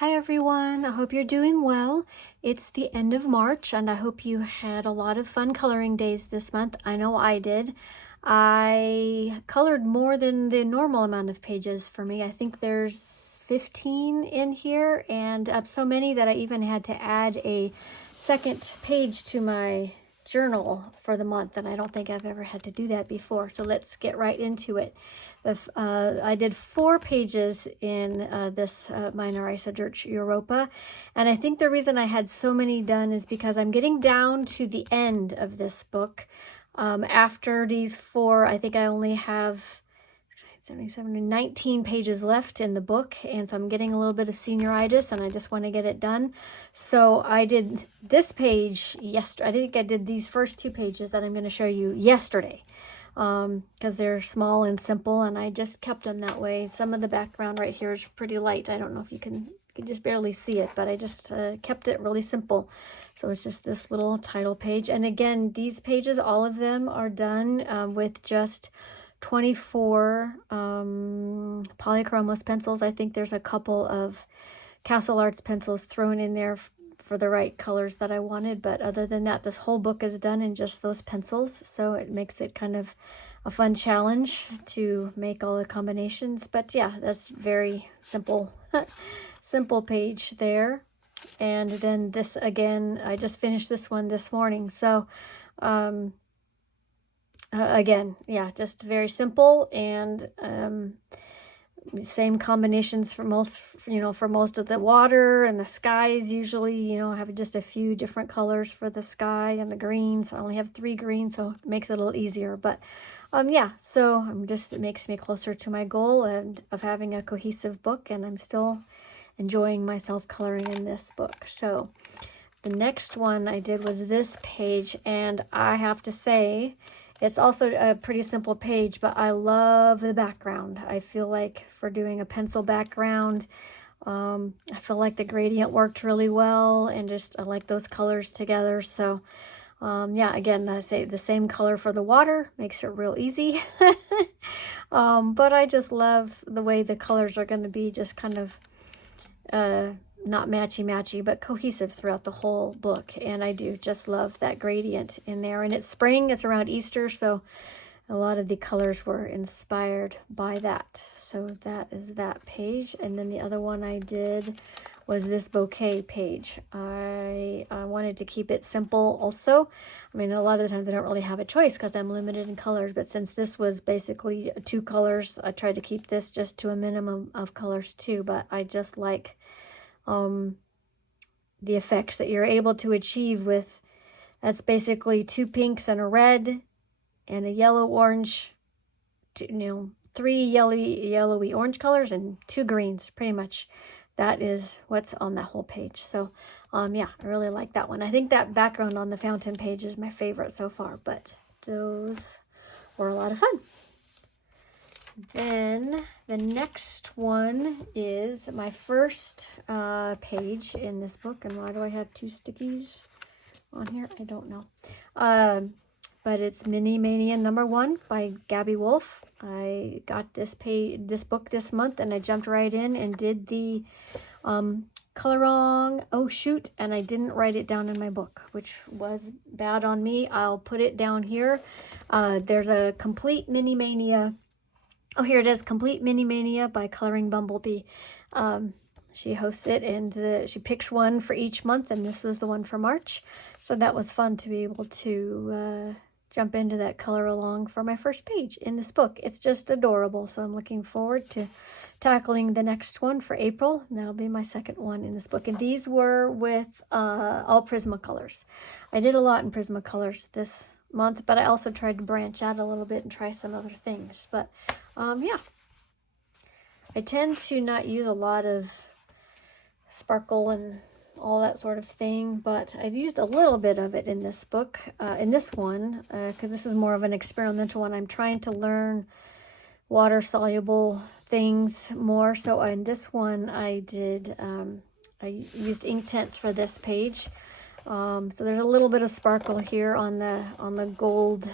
Hi everyone, I hope you're doing well. It's the end of March and I hope you had a lot of fun coloring days this month. I know I did. I colored more than the normal amount of pages for me. I think there's 15 in here and up so many that I even had to add a second page to my journal for the month, and I don't think I've ever had to do that before. So let's get right into it. I did 4 pages in this Minor Isodirch Europa, and I think the reason I had so many done is because I'm getting down to the end of this book. After these 4, I think I only have 19 pages left in the book, and so I'm getting a little bit of senioritis and I just want to get it done. So I did this page yesterday. I think I did these first 2 pages that I'm going to show you yesterday because they're small and simple, and I just kept them that way. Some of the background right here is pretty light. I don't know if you can just barely see it, but I just kept it really simple. So it's just this little title page. And again, these pages, all of them are done with just 24 polychromos pencils. I think there's a couple of Castle Arts pencils thrown in there for the right colors that I wanted, but other than that, this whole book is done in just those pencils, so it makes it kind of a fun challenge to make all the combinations. But yeah, that's very simple simple page there. And then this, again, I just finished this one this morning, so again, yeah, just very simple, and same combinations for most, for most of the water and the skies. Usually, I have just a few different colors for the sky and the greens. I only have 3 greens, so it makes it a little easier. But yeah, so it makes me closer to my goal and of having a cohesive book, and I'm still enjoying myself coloring in this book. So the next one I did was this page, and I have to say, it's also a pretty simple page, but I love the background. I feel like for doing a pencil background, I feel like the gradient worked really well, and just I like those colors together. So yeah, again, I say the same color for the water makes it real easy. But I just love the way the colors are going to be just kind of not matchy-matchy, but cohesive throughout the whole book. And I do just love that gradient in there. And it's spring, it's around Easter, so a lot of the colors were inspired by that. So that is that page. And then the other one I did was this bouquet page. I wanted to keep it simple also. I mean, a lot of the times I don't really have a choice because I'm limited in colors, but since this was basically 2 colors, I tried to keep this just to a minimum of colors too. But I just like the effects that you're able to achieve with, that's basically 2 pinks and a red and a yellow orange, 3 yellowy orange colors and 2 greens. Pretty much that is what's on that whole page. So yeah, I really like that one. I think that background on the fountain page is my favorite so far, but those were a lot of fun. Then the next one is my first page in this book. And why do I have 2 stickies on here? I don't know. But it's Mini Mania #1 by Gabi Wolfe. I got this book this month, and I jumped right in and did the color-wrong, oh shoot, and I didn't write it down in my book, which was bad on me. I'll put it down here. There's a complete Mini Mania. Oh, here it is, Complete Mini Mania by Coloring Bumblebee. She hosts it, and she picks one for each month, and this was the one for March. So that was fun to be able to jump into that color along for my first page in this book. It's just adorable, so I'm looking forward to tackling the next one for April. And that'll be my second one in this book. And these were with all Prismacolors. I did a lot in Prismacolors this month, but I also tried to branch out a little bit and try some other things. But yeah, I tend to not use a lot of sparkle and all that sort of thing, but I used a little bit of it in this book, in this one, because this is more of an experimental one. I'm trying to learn water-soluble things more. So in this one, I used Inktense for this page. So there's a little bit of sparkle here on the gold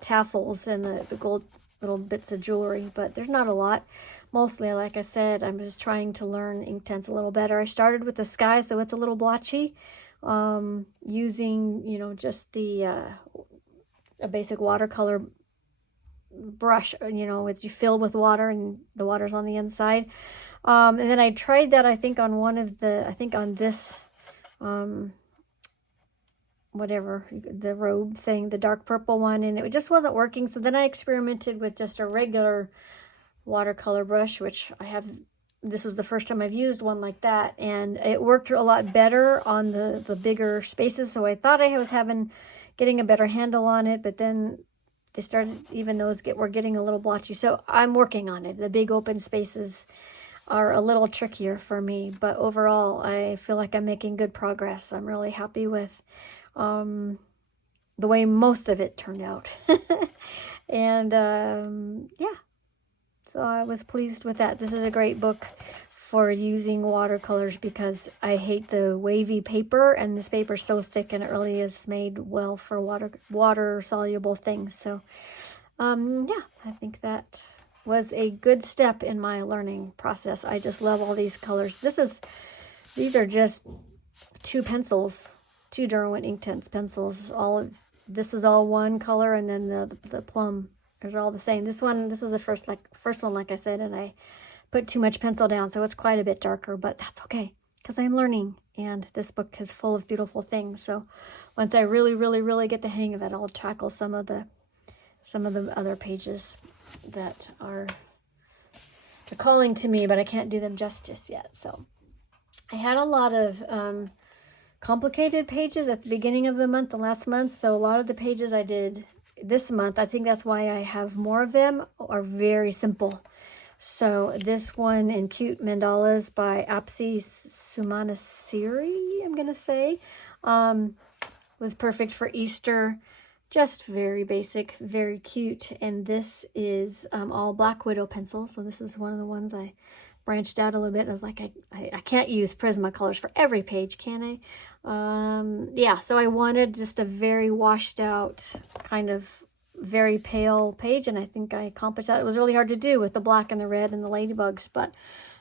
tassels and the gold little bits of jewelry, but there's not a lot. mostly, like I said, I'm just trying to learn Inktense a little better. I started with the sky, so it's a little blotchy, using, you know, just the a basic watercolor brush, you know, which you fill with water and the water's on the inside. And then I tried that, I think, on one of the, I think on this, whatever, the robe thing, the dark purple one, and it just wasn't working. So then I experimented with just a regular watercolor brush, which I have, this was the first time I've used one like that, and it worked a lot better on the bigger spaces. So I thought I was getting a better handle on it, but then they started, even those were getting a little blotchy. So I'm working on it. The big open spaces are a little trickier for me, but overall I feel like I'm making good progress. I'm really happy with the way most of it turned out. And yeah, so I was pleased with that. This is a great book for using watercolors because I hate the wavy paper, and this paper is so thick and it really is made well for water soluble things. So yeah, I think that was a good step in my learning process. I just love all these colors. These are just two pencils, two Derwent Inktense pencils. This is all one color, and then the plum is all the same. This was the first one, like I said, and I put too much pencil down, so it's quite a bit darker, but that's okay because I'm learning, and this book is full of beautiful things. So once I really, really, really get the hang of it, I'll tackle some of the other pages that are calling to me, but I can't do them justice yet. So I had a lot of complicated pages at the beginning of the month, the last month. So a lot of the pages I did this month, I think that's why I have more of them, are very simple. So this one in Cute Mandalas by Apsi Sumanasiri, I'm going to say, was perfect for Easter. Just very basic, very cute. And this is all Black Widow pencils. So this is one of the ones I branched out a little bit. I was like, I can't use Prismacolors for every page, can I? Yeah, so I wanted just a very washed out, kind of very pale page, and I think I accomplished that. It was really hard to do with the black and the red and the ladybugs, but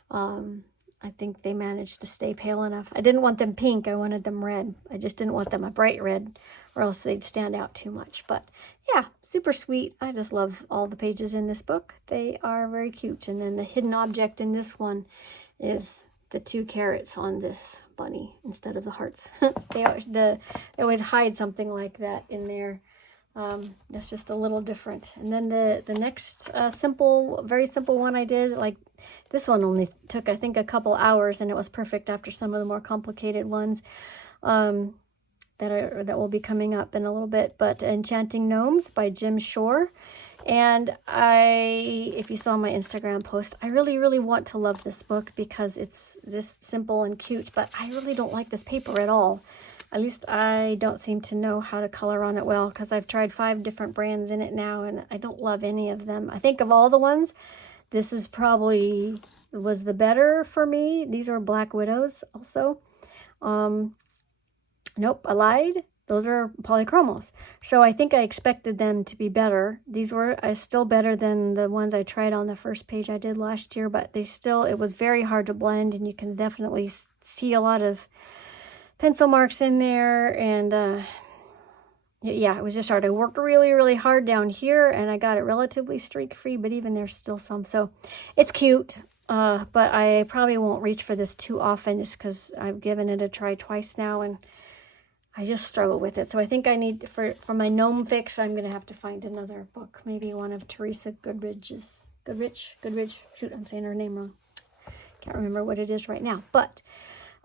I think they managed to stay pale enough. I didn't want them pink, I wanted them red. I just didn't want them a bright red, or else they'd stand out too much. But yeah, super sweet. I just love all the pages in this book. They are very cute. And then the hidden object in this one is the 2 carrots on this bunny instead of the hearts. They always hide something like that in there. That's just a little different. And then the next very simple one I did, like this one only took, I think, a couple hours, and it was perfect after some of the more complicated ones that will be coming up in a little bit. But Enchanting Gnomes by Jim Shore. And if you saw my Instagram post, I really, really want to love this book because it's this simple and cute, but I really don't like this paper at all. At least I don't seem to know how to color on it well, because I've tried 5 different brands in it now, and I don't love any of them. I think of all the ones, this is probably was the better for me. These are Black Widows also. Nope, I lied. Those are polychromos. So I think I expected them to be better. These were still better than the ones I tried on the first page I did last year, but it was very hard to blend, and you can definitely see a lot of pencil marks in there. And yeah, it was just hard. I worked really, really hard down here, and I got it relatively streak-free, but even there's still some. So it's cute, but I probably won't reach for this too often just because I've given it a try twice now, and I just struggle with it. So I think I need, for my gnome fix, I'm going to have to find another book. Maybe one of Teresa Goodridge's. Goodridge. Shoot, I'm saying her name wrong. Can't remember what it is right now. But,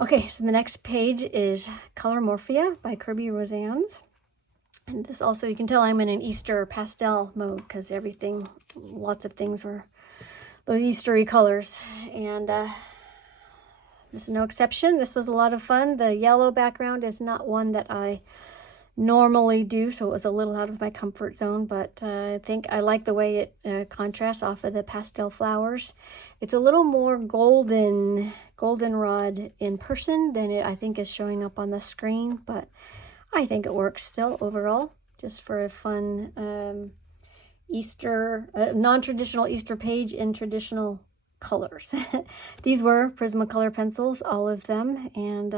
okay, so the next page is Color Morphia by Kerby Rosanes. And this also, you can tell I'm in an Easter pastel mode because lots of things were those Eastery colors. And this is no exception. This was a lot of fun. The yellow background is not one that I normally do, so it was a little out of my comfort zone, but I think I like the way it contrasts off of the pastel flowers. It's a little more goldenrod in person than it, I think, is showing up on the screen, but I think it works still overall, just for a fun Easter, non-traditional Easter page in traditional colors. These were Prismacolor pencils, all of them, and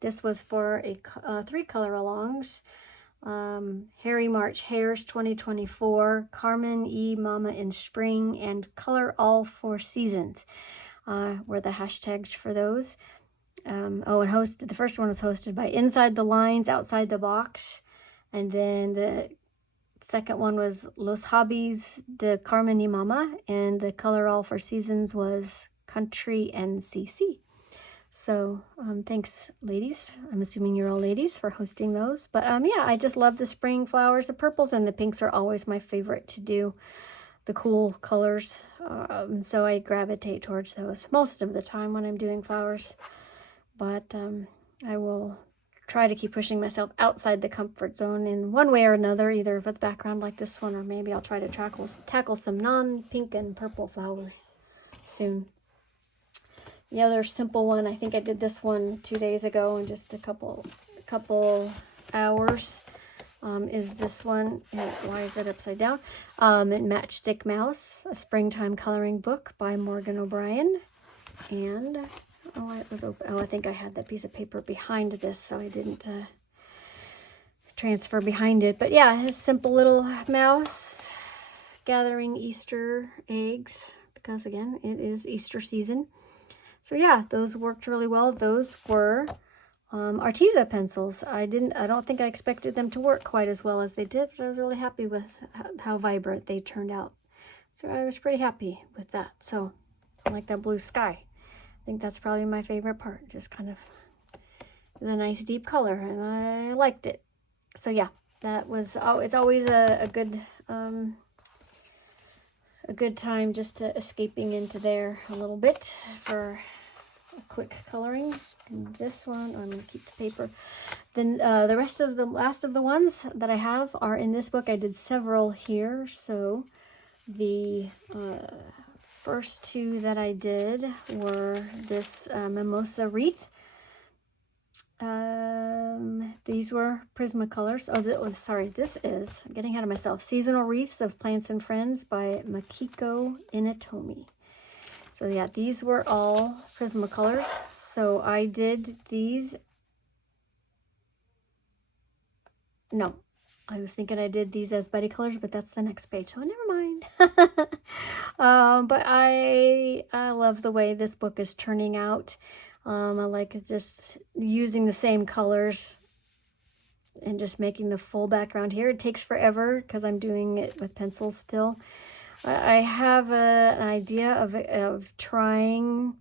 this was for a 3 color alongs. Harry March Hares 2024, Carmen E Mama in Spring, and Color All 4 Seasons were the hashtags for those. And the first one was hosted by Inside the Lines, Outside the Box, and then the second one was Los Hobbies de Carmen y Mama, and the Color All 4 Seasons was Country NCC. So thanks, ladies. I'm assuming you're all ladies for hosting those. But yeah, I just love the spring flowers. The purples and the pinks are always my favorite to do, the cool colors. So I gravitate towards those most of the time when I'm doing flowers. But I will try to keep pushing myself outside the comfort zone in one way or another, either with background like this one, or maybe I'll try to tackle some non-pink and purple flowers soon. The other simple one, I think I did this one 2 days ago in just a couple hours, is this one. Why is it upside down? Matchstick Mouse, a springtime coloring book by Morgan O'Brien. And it was open. I think I had that piece of paper behind this, so I didn't transfer behind it. But yeah, a simple little mouse gathering Easter eggs, because again, it is Easter season. So yeah, those worked really well. Those were Arteza pencils. I don't think I expected them to work quite as well as they did, but I was really happy with how vibrant they turned out. So I was pretty happy with that. So I like that blue sky. I think that's probably my favorite part. Just kind of a nice deep color, and I liked it. So yeah, that was. It's always a good time just escaping into there a little bit for a quick coloring. And this one, I'm going to keep the paper. Then the last of the ones that I have are in this book. I did several here. So the first 2 that I did were this mimosa wreath. These were Prismacolors. This is, I'm getting ahead of myself, Seasonal Wreaths of Plants and Friends by Makiko Inatome. So yeah, these were all Prismacolors. So I did these. No, I was thinking I did these as Buddy Colors, but that's the next page, so never mind. But I love the way this book is turning out. I like just using the same colors and just making the full background here. It takes forever because I'm doing it with pencils still. I have an idea of trying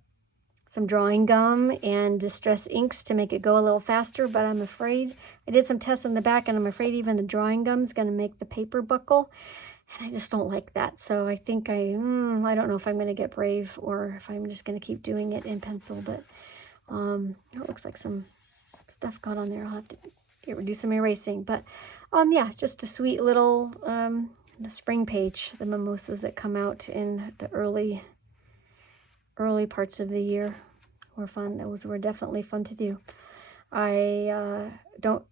some drawing gum and distress inks to make it go a little faster, but I'm afraid, I did some tests in the back, and I'm afraid even the drawing gum is going to make the paper buckle, and I just don't like that. So I think I don't know if I'm going to get brave or if I'm just going to keep doing it in pencil, but it looks like some stuff got on there. I'll have to do some erasing, but yeah, just a sweet little the spring page, the mimosas that come out in the early parts of the year were fun. Those were definitely fun to do. I don't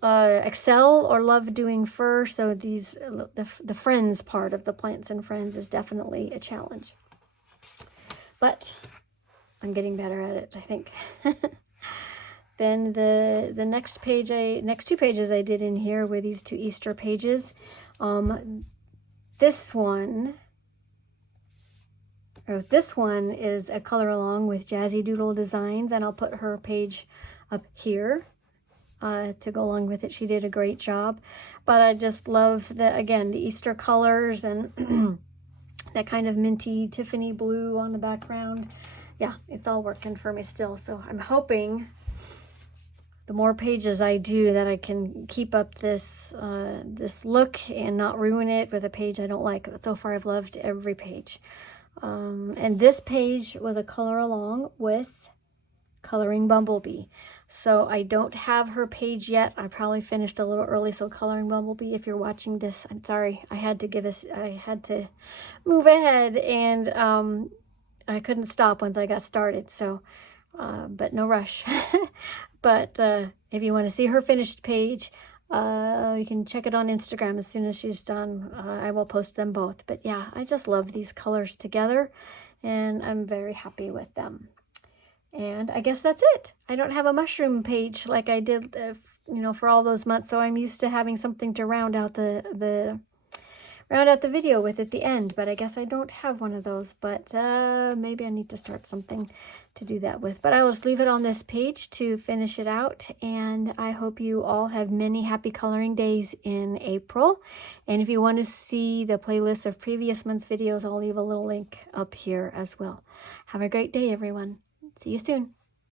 excel or love doing fur, so the friends part of the Plants and Friends is definitely a challenge. But I'm getting better at it, I think. Then the next 2 pages I did in here were these 2 Easter pages. This one is a color along with Jazzy Doodle Designs, and I'll put her page up here to go along with it. She did a great job, but I just love the Easter colors and that kind of minty Tiffany blue on the background. Yeah, it's all working for me still. So I'm hoping the more pages I do that I can keep up this look and not ruin it with a page I don't like. So far I've loved every page. And this page was a color along with Coloring Bumblebee. So I don't have her page yet. I probably finished a little early. So Coloring Bumblebee, if you're watching this, I'm sorry. I had to move ahead, and I couldn't stop once I got started. So, but no rush. But if you want to see her finished page, you can check it on Instagram as soon as she's done. I will post them both. But yeah, I just love these colors together. and I'm very happy with them. And I guess that's it. I don't have a mushroom page like I did, for all those months. So I'm used to having something to round out the video with at the end. But I guess I don't have one of those. But maybe I need to start something to do that with. But I'll just leave it on this page to finish it out. And I hope you all have many happy coloring days in April. And if you want to see the playlist of previous month's videos, I'll leave a little link up here as well. Have a great day, everyone. See you soon.